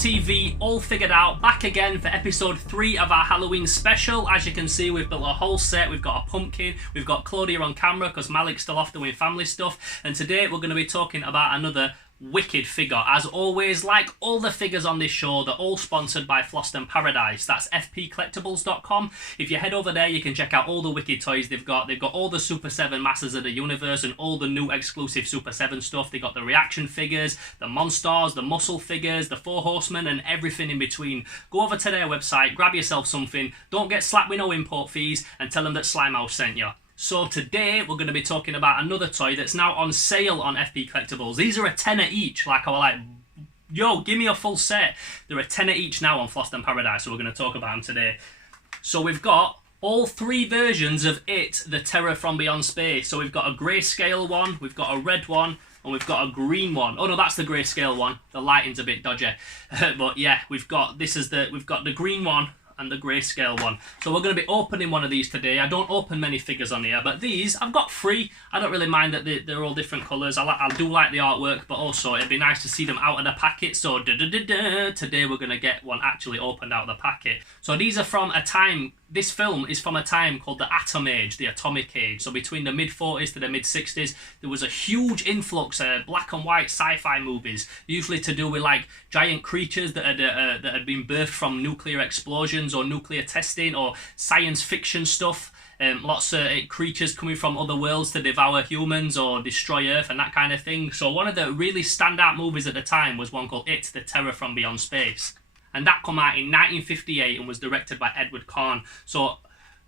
TV, all figured out, back again for episode 3 of our Halloween special. As you can see, we've built a whole set. We've got a pumpkin, we've got Claudia on camera because Malik's still off doing family stuff, and today we're going to be talking about another wicked figure. As always, like all the figures on this show, they're all sponsored by Floston Paradise. That's fpcollectibles.com. If you head over there, you can check out all the wicked toys they've got. They've got all the Super 7 Masters of the Universe and all the new exclusive Super 7 stuff. They got the reaction figures, the Monstarz, the muscle figures, the Four Horsemen, and everything in between. Go over to their website, grab yourself something, don't get slapped with no import fees, and tell them that Slimehouse sent you. So today we're going to be talking about another toy that's now on sale on FP Collectibles. These are a tenner each. Like, I was like, yo, give me a full set. They're a tenner each now on Floston Paradise, so we're going to talk about them today. So we've got all 3 versions of It, the Terror from Beyond Space. So we've got a grayscale one, we've got a red one, and we've got a green one. Oh no, that's the grayscale one. The lighting's a bit dodgy. But yeah, we've got the green one and the grayscale one. So we're going to be opening one of these today. I don't open many figures on here, but these, I've got 3. I don't really mind that they're all different colours. I do like the artwork, but also it'd be nice to see them out of the packet. So today we're going to get one actually opened out of the packet. So these are from a time, this film is from a time called the Atom Age, the Atomic Age. So between the mid-40s to the mid-60s, there was a huge influx of black and white sci-fi movies, usually to do with like giant creatures that had been birthed from nuclear explosions or nuclear testing, or science fiction stuff. Lots of creatures coming from other worlds to devour humans or destroy Earth and that kind of thing. So one of the really standout movies at the time was one called It, the Terror from Beyond Space. And that came out in 1958 and was directed by Edward Kahn. So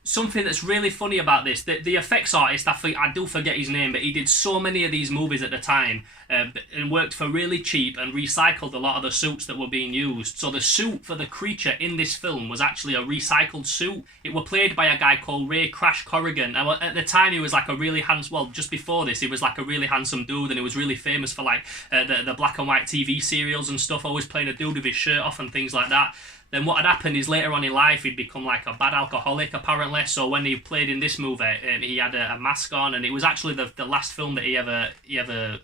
something that's really funny about this, the effects artist, I do forget his name, but he did so many of these movies at the time and worked for really cheap and recycled a lot of the suits that were being used. So the suit for the creature in this film was actually a recycled suit. It was played by a guy called Ray Crash Corrigan. And at the time, he was like a really handsome, well, just before this, he was like a really handsome dude, and he was really famous for like the black and white TV serials and stuff, always playing a dude with his shirt off and things like that. Then what had happened is later on in life he'd become like a bad alcoholic apparently. So when he played in this movie, he had a mask on, and it was actually the last film that he ever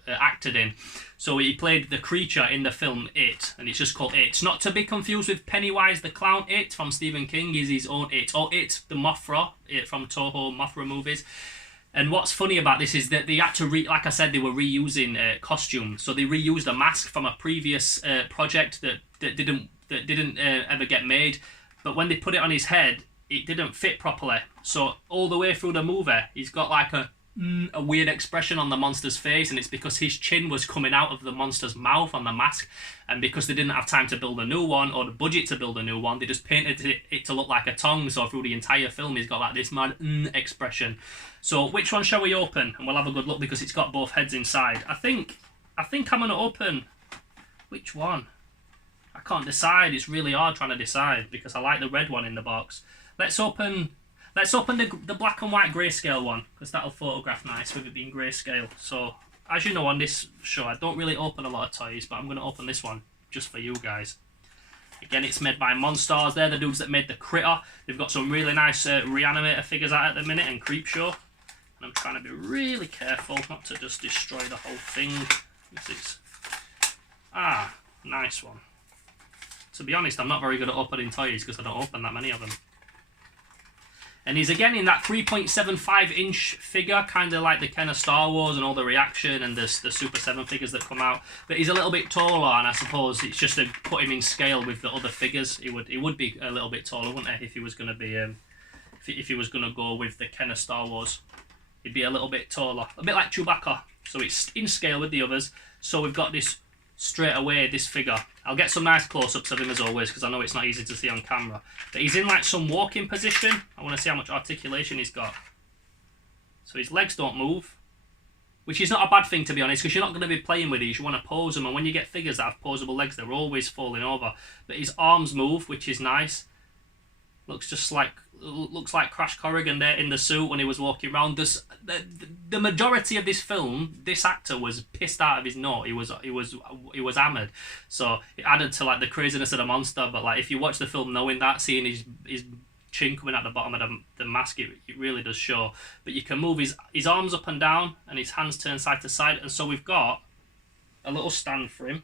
acted in. So he played the creature in the film It, and it's just called It. It's not to be confused with Pennywise the Clown It from Stephen King. He's his own It, or It the Mothra, It from Toho Mothra movies. And what's funny about this is that they had to, like I said, they were reusing costumes. So they reused a mask from a previous project that didn't ever get made, but when they put it on his head, it didn't fit properly. So all the way through the movie, he's got like a weird expression on the monster's face, and it's because his chin was coming out of the monster's mouth on the mask, and because they didn't have time to build a new one or the budget to build a new one, they just painted it to look like a tongue. So through the entire film, he's got like this mad expression. So which one shall we open? And we'll have a good look because it's got both heads inside. I think I'm gonna open which one. I can't decide. It's really hard trying to decide because I like the red one in the box. Let's open the black and white grayscale one because that'll photograph nice with it being grayscale. So as you know, on this show I don't really open a lot of toys, but I'm going to open this one just for you guys. Again, it's made by Monstarz. They're the dudes that made the Critter. They've got some really nice Reanimator figures out at the minute, and Creepshow. And I'm trying to be really careful not to just destroy the whole thing. This is nice one. To be honest, I'm not very good at opening toys because I don't open that many of them. And he's again in that 3.75 inch figure, kind of like the kind of Star Wars and all the reaction and the Super 7 figures that come out. But he's a little bit taller, and I suppose it's just to put him in scale with the other figures. He would be a little bit taller, wouldn't he, if he was going to be if he was going to go with the kind of Star Wars. He'd be a little bit taller, a bit like Chewbacca. So it's in scale with the others. So we've got this straight away, this figure. I'll get some nice close-ups of him as always because I know it's not easy to see on camera. But he's in like some walking position. I want to see how much articulation he's got. So his legs don't move, which is not a bad thing to be honest, because you're not going to be playing with these. You want to pose them, and when you get figures that have posable legs, they're always falling over. But his arms move, which is nice. Looks like Crash Corrigan there in the suit when he was walking around. The majority of this film, this actor was pissed out of his nut. He was hammered, so it added to like the craziness of the monster. But like if you watch the film knowing that, seeing his chin coming at the bottom of the mask, it really does show. But you can move his arms up and down, and his hands turn side to side. And so we've got a little stand for him.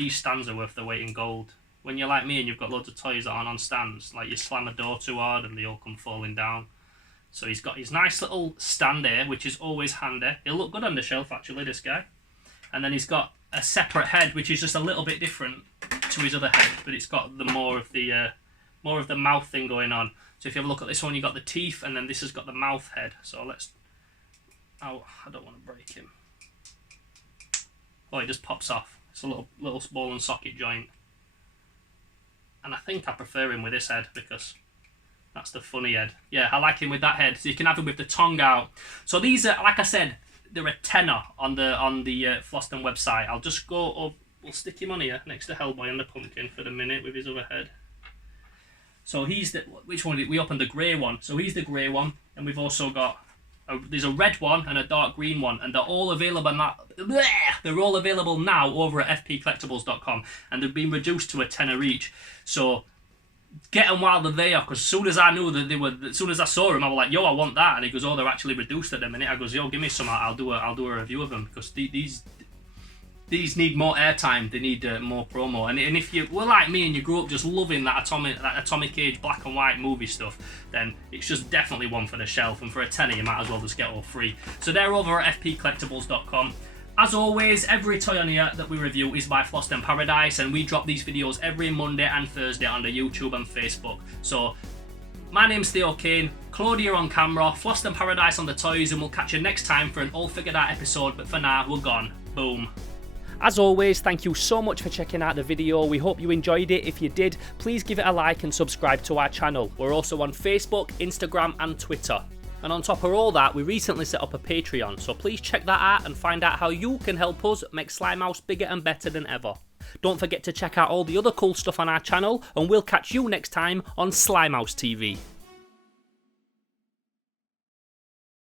these stands are worth their weight in gold. When you're like me and you've got loads of toys that aren't on stands, like you slam a door too hard and they all come falling down. So he's got his nice little stand here, which is always handy. He'll look good on the shelf actually, this guy. And then he's got a separate head, which is just a little bit different to his other head, but it's got the more of the mouth thing going on. So if you have a look at this one, you got the teeth, and then this has got the mouth head. So let's. Oh, I don't want to break him. Oh, it just pops off. It's a little ball and socket joint. And I think I prefer him with this head because that's the funny head. Yeah, I like him with that head. So you can have him with the tongue out. So these are, like I said, they're a tenner on the Floston website. I'll just go up. We'll stick him on here next to Hellboy and the pumpkin for the minute with his other head. So he's the, which one? We opened the grey one. So he's the grey one, and we've also got there's a red one and a dark green one, and they're all available now. They're all available now over at fpcollectibles.com, and they've been reduced to a tenner each. So get them while they're there, because as soon as I knew that they were, as soon as I saw them, I was like, yo, I want that. And he goes, oh, they're actually reduced at the minute. I goes, yo, give me some. I'll do a review of them, because these need more airtime. They need more promo. And if you were like me and you grew up just loving that Atomic Age black and white movie stuff, then it's just definitely one for the shelf. And for a tenner, you might as well just get all free. So they're over at fpcollectibles.com. As always, every toy on here that we review is by Floston Paradise, and we drop these videos every Monday and Thursday on the YouTube and Facebook. So my name's Theo Kane, Claudia on camera, Floston Paradise on the toys, and we'll catch you next time for an all figured out episode. But for now, we're gone. Boom. As always, thank you so much for checking out the video. We hope you enjoyed it. If you did, please give it a like and subscribe to our channel. We're also on Facebook, Instagram and Twitter. And on top of all that, we recently set up a Patreon, so please check that out and find out how you can help us make Slimehouse bigger and better than ever. Don't forget to check out all the other cool stuff on our channel, and we'll catch you next time on Slimehouse TV.